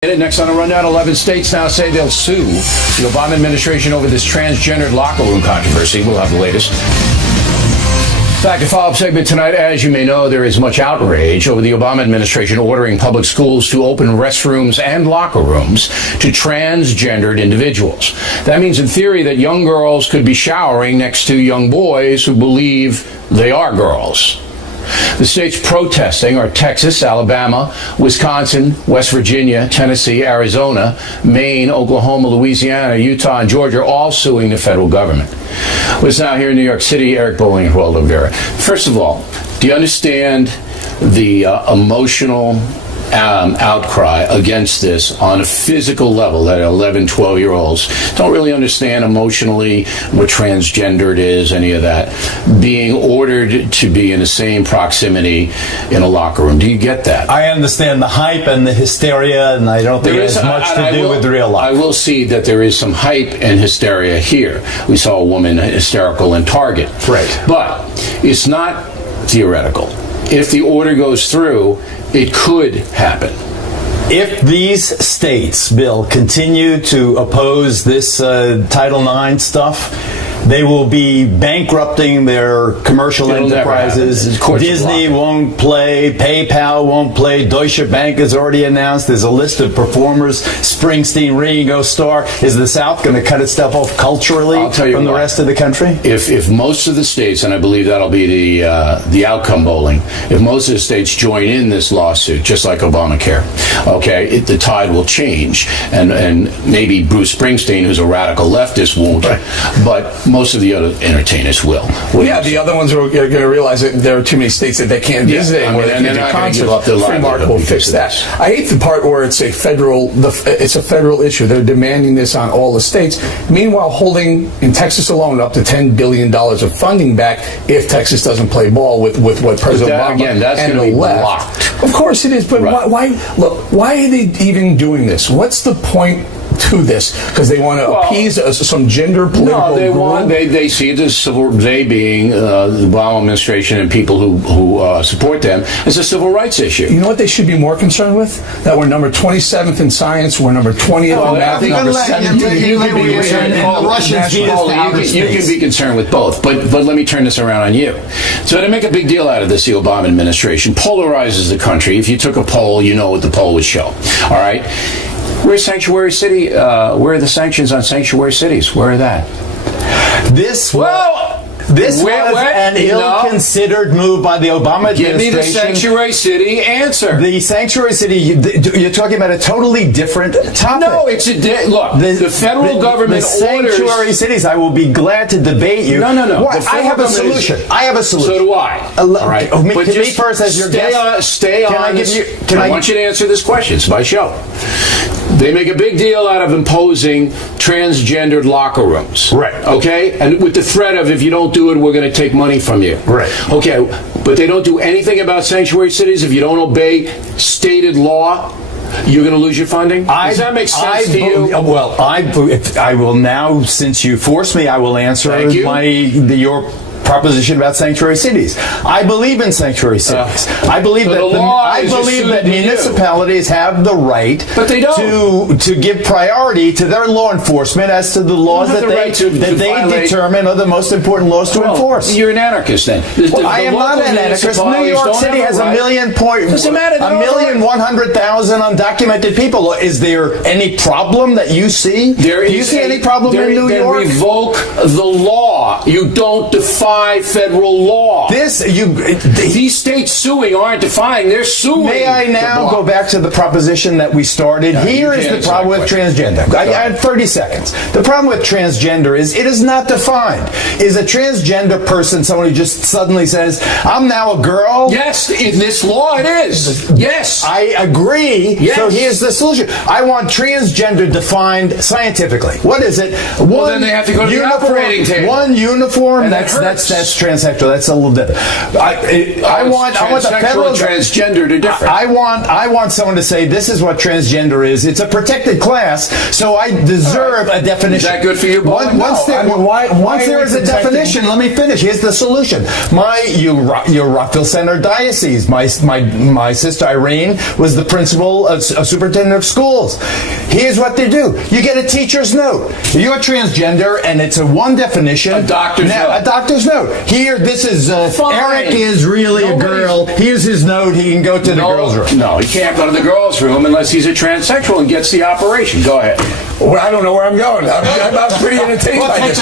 Next on a rundown, 11 states now say they'll sue the Obama administration over this transgendered locker room controversy. We'll have the latest. Back to follow-up segment tonight. As you may know, there is much outrage over the Obama administration ordering public schools to open restrooms and locker rooms to transgendered individuals. That means, in theory, that young girls could be showering next to young boys who believe they are girls. The states protesting are Texas, Alabama, Wisconsin, West Virginia, Tennessee, Arizona, Maine, Oklahoma, Louisiana, Utah, and Georgia, all suing the federal government. It's now here in New York City. Eric Bowling and Waldo Vera. First of all, do you understand the emotional outcry against this on a physical level that 11, 12-year-olds don't really understand emotionally what transgendered is, any of that, being ordered to be in the same proximity in a locker room? Do you get that? I understand the hype and the hysteria, and I don't think it has much to do with real life. I will see that there is some hype and hysteria here. We saw a woman hysterical in Target. Right. But it's not theoretical. If the order goes through, it could happen. If these states, Bill, continue to oppose this Title IX stuff, they will be bankrupting their commercial enterprises. Disney won't play, PayPal won't play, Deutsche Bank has already announced there's a list of performers, Springsteen, Ringo Starr. Is the South going to cut its stuff off culturally from the rest of the country? If most of the states, and I believe that'll be the outcome, Bowling, if most of the states join in this lawsuit, just like Obamacare, okay, the tide will change. And maybe Bruce Springsteen, who's a radical leftist, won't, but most of the other entertainers will. Yeah, the other ones are going to realize that there are too many states that they can't visit anymore. They can't do concerts. Free market will fix that. I hate the part where it's a federal issue. They're demanding this on all the states. Meanwhile, holding in Texas alone up to $10 billion of funding back if Texas doesn't play ball with what President Obama that's and going to be left. blocked. Of course it is, but why are they even doing this? What's the point to this? Because they want to appease some gender political group? They see it as they being the Obama administration and people who support them as a civil rights issue. You know what they should be more concerned with? That we're number 27th in science, we're number 20th in math, number 17th. You can be concerned with both, but let me turn this around on you. So to make a big deal out of this, the Obama administration polarizes the country. If you took a poll, you know what the poll would show. All right? Where's Sanctuary City? Where are the sanctions on sanctuary cities? Where are that? This was an ill-considered move by the Obama administration. Give me the sanctuary city answer. The sanctuary city, you're talking about a totally different topic. No, it's look, the federal government orders... sanctuary cities, I will be glad to debate you. No. I have a solution. So do I. All right. But me first as your guest. I want you to answer this question. It's my show. They make a big deal out of imposing transgendered locker rooms. Right. Okay? And with the threat of, if you don't do it, we're going to take money from you. Right. Okay, but they don't do anything about sanctuary cities. If you don't obey stated law, you're going to lose your funding? Does that make sense to you? Well, I will now, since you forced me, I will answer your proposition about sanctuary cities. I believe in sanctuary cities. I believe that municipalities have the right to give priority to their law enforcement as to the laws that they determine are the most important laws to enforce. You're an anarchist then. I am not an anarchist. New York City has 1,100,000 undocumented people. Is there any problem that you see? Do you see any problem in New York? Then revoke the law. You don't defy federal law. These states suing aren't defying, they're suing. May I now go back to the proposition that we started? Here is the problem with transgender. I had 30 seconds. The problem with transgender is it is not defined. Is a transgender person someone who just suddenly says, I'm now a girl? Yes, in this law it is. Yes. I agree. Yes. So here's the solution. I want transgender defined scientifically. What is it? Then they have to go to the operating table. One uniform, that's that's transsexual. That's a little different. I want the federal transgendered are different. I want someone to say this is what transgender is. It's a protected class, so I deserve a definition. Is that good for you, Bob? Once there is a definition, let me finish. Here's the solution. Your Rockville Center diocese. My sister Irene was the principal, a superintendent of schools. Here's what they do. You get a teacher's note. You're transgender, and it's a one definition. A doctor's note. A doctor's note. Here, this is Eric is really a girl. Here's his note. He can go to the girls' room. No, he can't go to the girls' room unless he's a transsexual and gets the operation. Go ahead. Well, I don't know where I'm going. I'm pretty entertained by this.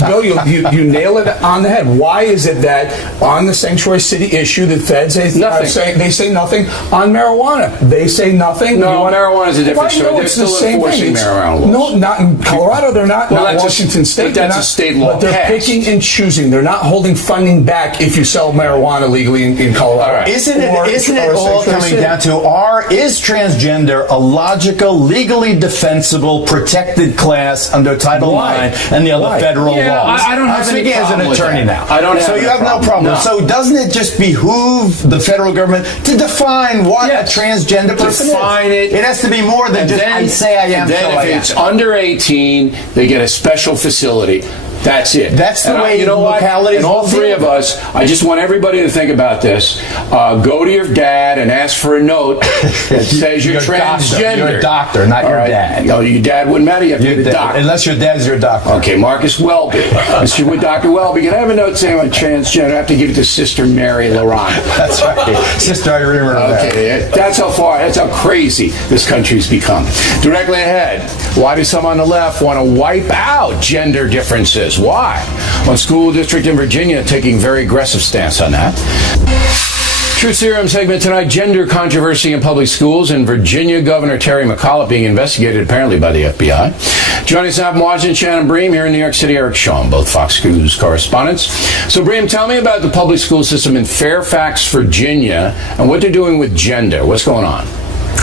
Bill, you nail it on the head. Why is it that on the sanctuary city issue, the feds they say nothing on marijuana? They say nothing. No, marijuana is a different story. They're still enforcing marijuana laws. No, not in Colorado. They're not. Not Washington State. But that's a state law. But they're picking and choosing. They're not holding funding back if you sell marijuana legally in Colorado. Right. Isn't it all coming down to is transgender a logical, legally defensible, protected class under Title IX and the other federal laws? I don't have any problem as an attorney now. I don't have So you have no problem. No. So doesn't it just behoove the federal government to define what a transgender person is? Define it. It has to be more than just I say I am. And then if it's under 18, they get a special facility. That's it. That's the way localities. And all three of us, I just want everybody to think about this. Go to your dad and ask for a note that says you're transgender. You're a doctor, not your dad. No, your dad wouldn't matter. You have to be the doctor. Unless your dad's your doctor. Okay, Marcus Welby. With Dr. Welby, can I have a note saying I'm transgender? I have to give it to Sister Mary Lorana. That's right. Sister Irene. Okay, that's how crazy this country's become. Directly ahead, why do some on the left want to wipe out gender differences? Why? One school district in Virginia taking very aggressive stance on that. Truth Serum segment tonight, gender controversy in public schools, and Virginia Governor Terry McAuliffe being investigated apparently by the FBI. Joining us now from Washington, Shannon Bream. Here in New York City, Eric Shawn, both Fox News correspondents. So Bream, tell me about the public school system in Fairfax, Virginia, and what they're doing with gender. What's going on?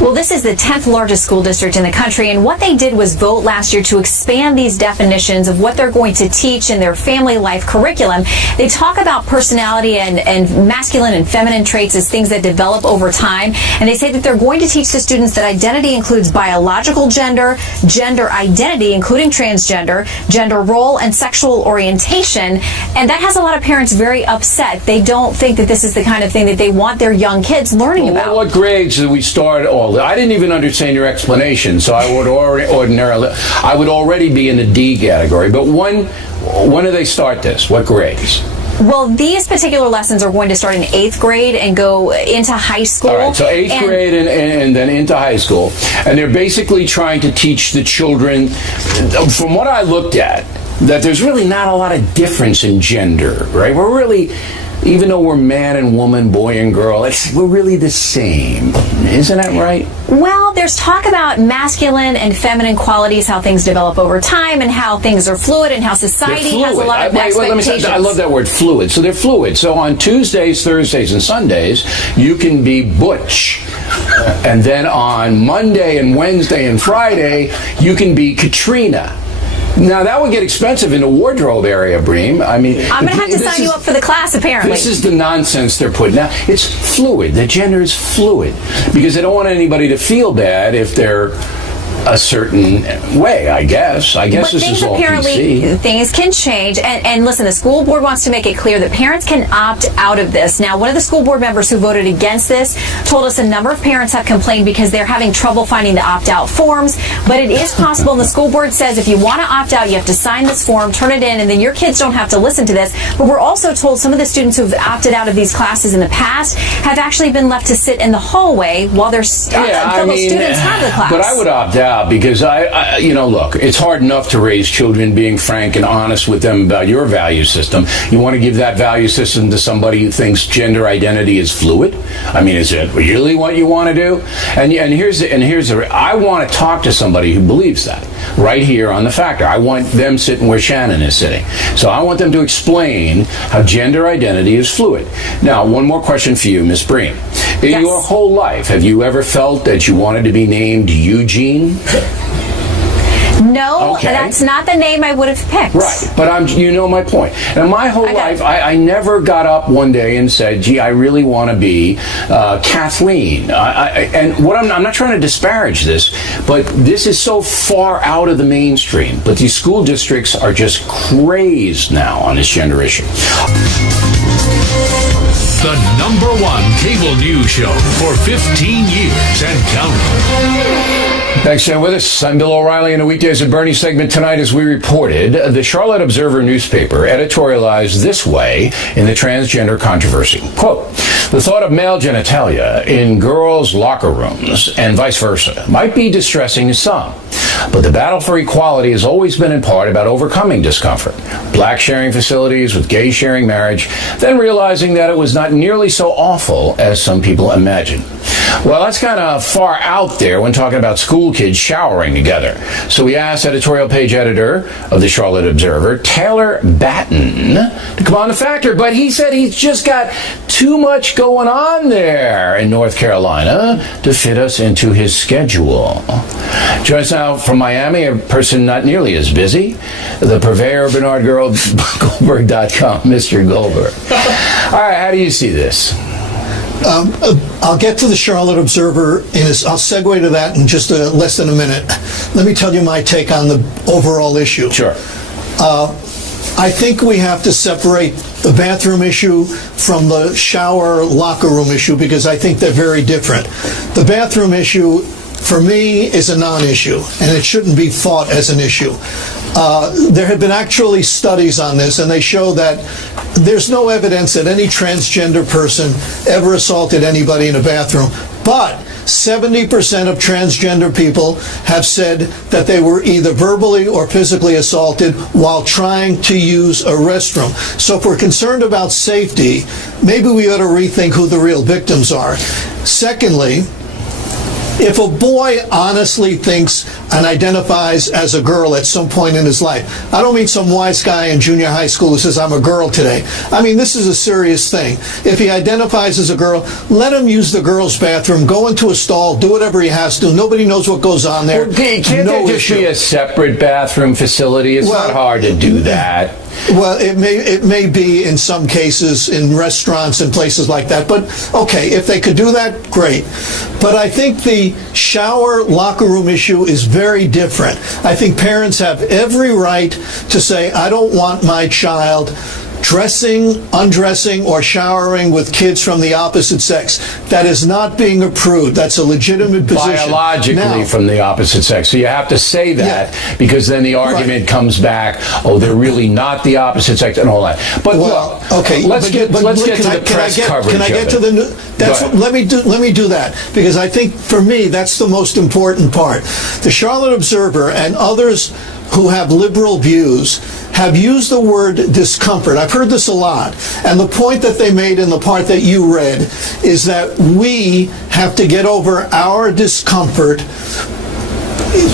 Well, this is the 10th largest school district in the country, and what they did was vote last year to expand these definitions of what they're going to teach in their family life curriculum. They talk about personality and masculine and feminine traits as things that develop over time, and they say that they're going to teach the students that identity includes biological gender, gender identity, including transgender, gender role, and sexual orientation, and that has a lot of parents very upset. They don't think that this is the kind of thing that they want their young kids learning about. What grades do we start all? I didn't even understand your explanation, so I would already be in the D category. But when do they start this? What grades? Well, these particular lessons are going to start in 8th grade and go into high school. All right, so 8th grade and then into high school. And they're basically trying to teach the children, from what I looked at, that there's really not a lot of difference in gender, right? We're really, even though we're man and woman, boy and girl, we're really the same. Isn't that right? Well, there's talk about masculine and feminine qualities, how things develop over time, and how things are fluid, and how society has a lot of expectations. I love that word, fluid. So they're fluid. So on Tuesdays, Thursdays, and Sundays, you can be butch. And then on Monday and Wednesday and Friday, you can be Katrina. Now, that would get expensive in the wardrobe area, Bream. I mean, I'm going to have to sign you up for the class, apparently. This is the nonsense they're putting out. It's fluid. The gender is fluid because they don't want anybody to feel bad if they're a certain way, I guess. This is all PC. Things can change. And listen, the school board wants to make it clear that parents can opt out of this. Now, one of the school board members who voted against this told us a number of parents have complained because they're having trouble finding the opt-out forms. But it is possible, and the school board says if you want to opt out, you have to sign this form, turn it in, and then your kids don't have to listen to this. But we're also told some of the students who've opted out of these classes in the past have actually been left to sit in the hallway while until the students have the class. But I would opt out because look, it's hard enough to raise children being frank and honest with them about your value system. You want to give that value system to somebody who thinks gender identity is fluid? I mean, is it really what you want to do? And I want to talk to somebody who believes that right here on The Factor. I want them sitting where Shannon is sitting. So I want them to explain how gender identity is fluid. Now, one more question for you, Miss Bream. In your whole life, have you ever felt that you wanted to be named Eugene? No, that's not the name I would have picked. Right, but you know my point. And my whole life, I never got up one day and said, gee, I really want to be Kathleen. And what I'm not trying to disparage this, but this is so far out of the mainstream. But these school districts are just crazed now on this gender issue. The #1 cable news show for 15 years and counting. Thanks for staying with us. I'm Bill O'Reilly in the Weekdays at Bernie segment tonight. As we reported, the Charlotte Observer newspaper editorialized this way in the transgender controversy. Quote, the thought of male genitalia in girls' locker rooms and vice versa might be distressing to some, but the battle for equality has always been in part about overcoming discomfort. Black sharing facilities with gay sharing marriage, then realizing that it was not nearly so awful as some people imagine. Well, that's kind of far out there when talking about school kids showering together. So we asked editorial page editor of the Charlotte Observer, Taylor Batten, to come on the Factor, but he said he's just got too much going on there in North Carolina to fit us into his schedule. Join us now from Miami, a person not nearly as busy, the purveyor of Bernard Goldberg.com, Mr. Goldberg. All right, how do you see this? I'll get to the Charlotte Observer, I'll segue to that in just less than a minute. Let me tell you my take on the overall issue. Sure. I think we have to separate the bathroom issue from the shower locker room issue because I think they're very different. The bathroom issue, for me, is a non-issue, and it shouldn't be fought as an issue. There have been actually studies on this, and they show that there's no evidence that any transgender person ever assaulted anybody in a bathroom, but 70% of transgender people have said that they were either verbally or physically assaulted while trying to use a restroom. So if we're concerned about safety, maybe we ought to rethink who the real victims are. Secondly, if a boy honestly thinks and identifies as a girl at some point in his life, I don't mean some wise guy in junior high school who says, I'm a girl today. I mean, this is a serious thing. If he identifies as a girl, let him use the girls' bathroom, go into a stall, do whatever he has to. Nobody knows what goes on there. Well, can't there just be a separate bathroom facility? It's not hard to do that. Well, it may be in some cases in restaurants and places like that, but okay, if they could do that, great. But I think the shower locker room issue is very different. I think parents have every right to say, I don't want my child dressing, undressing, or showering with kids from the opposite sex. That is not being approved. That's a legitimate position. Biologically from the opposite sex. So you have to say that because then the argument comes back, oh, they're really not the opposite sex and all that. But okay, let's get to the press coverage. Can I get to the let me do that, because I think for me that's the most important part. The Charlotte Observer and others who have liberal views have used the word discomfort. I've heard this a lot. And the point that they made in the part that you read is that we have to get over our discomfort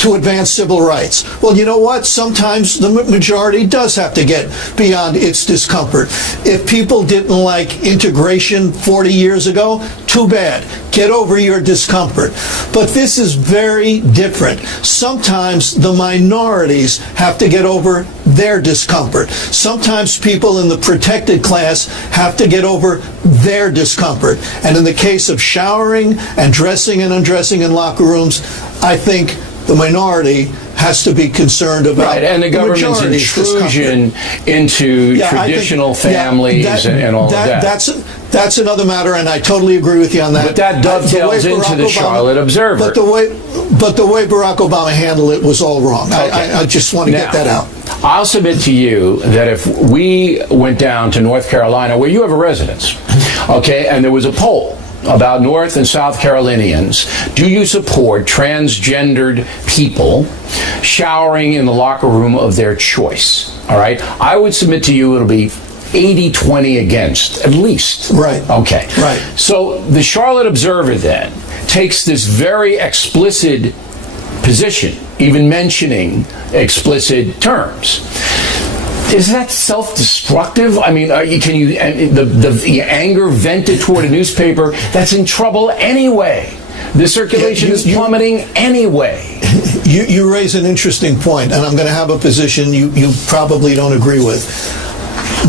to advance civil rights. Well, you know what? Sometimes the majority does have to get beyond its discomfort. If people didn't like integration 40 years ago, too bad. Get over your discomfort. But this is very different. Sometimes the minorities have to get over their discomfort. Sometimes people in the protected class have to get over their discomfort. And in the case of showering and dressing and undressing in locker rooms, I think the minority has to be concerned about and the government's intrusion into traditional families and all of that. That's another matter, and I totally agree with you on that. But that dovetails into the Charlotte Observer. But the way Barack Obama handled it was all wrong. Okay. I just want to get that out. I'll submit to you that if we went down to North Carolina, where you have a residence, okay, and there was a poll about North and South Carolinians, do you support transgendered people showering in the locker room of their choice? All right? I would submit to you it'll be 80-20 against, at least. Right. Okay. Right. So the Charlotte Observer then takes this very explicit position, even mentioning explicit terms. Is that self-destructive? I mean, can you the anger vented toward a newspaper that's in trouble anyway? The circulation is plummeting anyway. You raise an interesting point, and I'm going to have a position you probably don't agree with.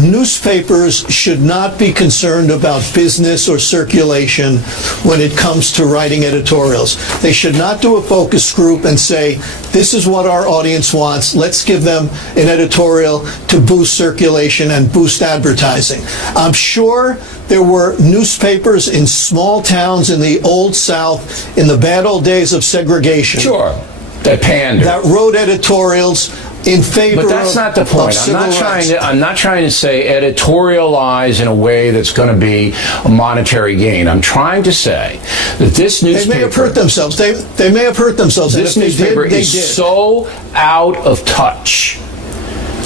Newspapers should not be concerned about business or circulation when it comes to writing editorials. They should not do a focus group and say, this is what our audience wants, let's give them an editorial to boost circulation and boost advertising. I'm sure there were newspapers in small towns in the Old South in the bad old days of segregation. Sure, that pander. That wrote editorials in favor of But that's not the point. I'm not trying to say editorialize in a way that's going to be a monetary gain. I'm trying to say that this newspaper... They may have hurt themselves. They may have hurt themselves. This newspaper is so out of touch,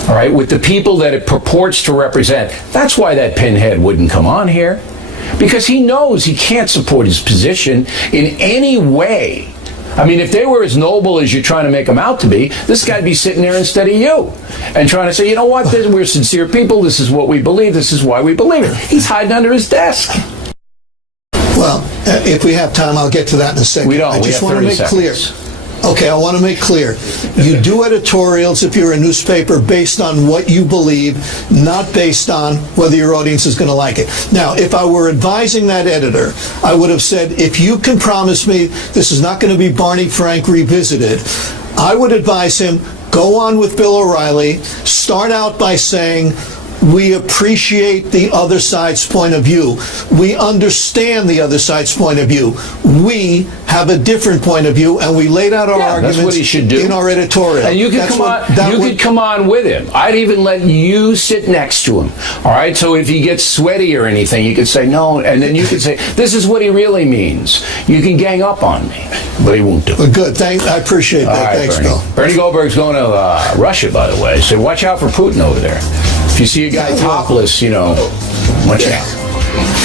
all right, with the people that it purports to represent. That's why that pinhead wouldn't come on here. Because he knows he can't support his position in any way. I mean, if they were as noble as you're trying to make them out to be, this guy'd be sitting there instead of you and trying to say, you know what, we're sincere people, this is what we believe, this is why we believe it. He's hiding under his desk. Well, if we have time, I'll get to that in a second. We don't. I just want to make clear. Okay, I want to make clear. You do editorials if you're a newspaper based on what you believe, not based on whether your audience is going to like it. Now, if I were advising that editor, I would have said, if you can promise me this is not going to be Barney Frank revisited, I would advise him, go on with Bill O'Reilly, start out by saying, we appreciate the other side's point of view. We understand the other side's point of view. We have a different point of view, and we laid out our arguments that's what he should do. in our editorial. And you could come on with him. I'd even let you sit next to him. All right? So if he gets sweaty or anything, you could say no, and then you could say, this is what he really means. You can gang up on me, but he won't do it. Well, good. I appreciate that. Right, Thanks, Bernie. Bill. Bernie Goldberg's going to Russia, by the way, so watch out for Putin over there. If you see a guy topless, watch out.